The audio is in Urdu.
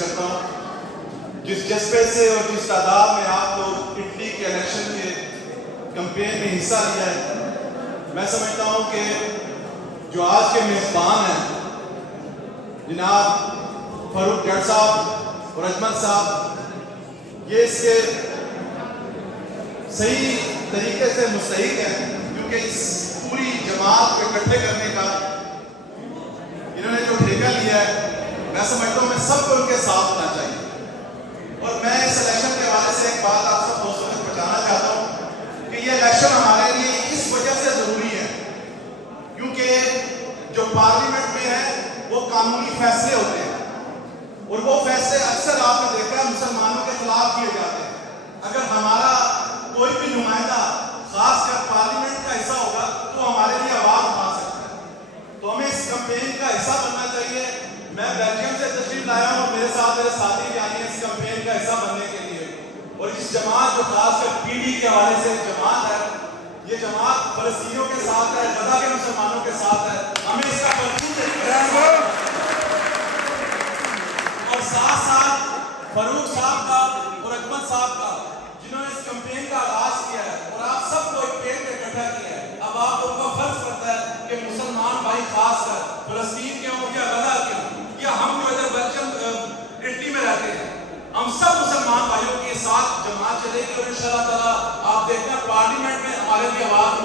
کرتا ہوں جس جذبے سے اور جس تعداد میں آپ لوگ اٹلی کے الیکشن کے کمپین میں حصہ لیا ہے. میں سمجھتا ہوں کہ جو آج کے میزبان ہیں جناب فاروق جٹ صاحب اور اجمل صاحب، یہ اس کے صحیح طریقے سے مستحق ہے، کیونکہ اس پوری جماعت کو اکٹھے کرنے کا انہوں نے جو ٹھیکہ لیا ہے، میں سمجھتا ہوں میں سب کو ان کے ساتھ ہونا چاہیے. اور میں اس الیکشن کے حوالے سے ایک بات آپ سب دوستوں تک پہنچانا چاہتا ہوں کہ یہ الیکشن ہمارے لیے اس وجہ سے ضروری ہے کیونکہ جو پارلیمنٹ میں ہے وہ قانونی فیصلے ہوتے ہیں، اور وہ فیصلے اکثر آپ نے دیکھا ہے مسلمانوں کے خلاف کیے جاتے ہیں. اگر ہمارا کوئی بھی نمائندہ خاص کر پارلیمنٹ کا حصہ ہوگا تو ہمارے لیے آواز اٹھا سکتا ہے. تو ہمیں اس کمپین کا حصہ بننا چاہیے. میں بیلجیم سے تشریف لایا ہوں اور میرے ساتھ میرے ساتھی بھی آئے ہیں اس کمپین کا حصہ بننے کے لیے. اور اس جماعت جو خاص کر پی ڈی کے حوالے سے جماعت ہے، یہ جماعت فلسطینیوں کے ساتھ ہے، غزہ کے مسلمانوں کے ساتھ ہے. ہمیں اس کا بھرپور اور ساتھ ساتھ فاروق صاحب کا اور اکمل صاحب کا جنہوں نے اس کمپین کا آغاز کیا ہے اور آپ سب کو ایک پیڑ پہ اکٹھا کیا ہے. اب آپ لوگوں کا فرض پڑتا ہے کہ مسلمان بھائی خاص کر فلسطین کے ہوں یا غزہ کے ہوں یا ہم جو ادھر بیلجیم اٹلی میں رہتے ہیں، ہم سب مسلمان بھائیوں کے ساتھ جماعت چلے گی اور انشاءاللہ تعالیٰ آپ دیکھیں پارلیمنٹ میں ہمارے بھی آواز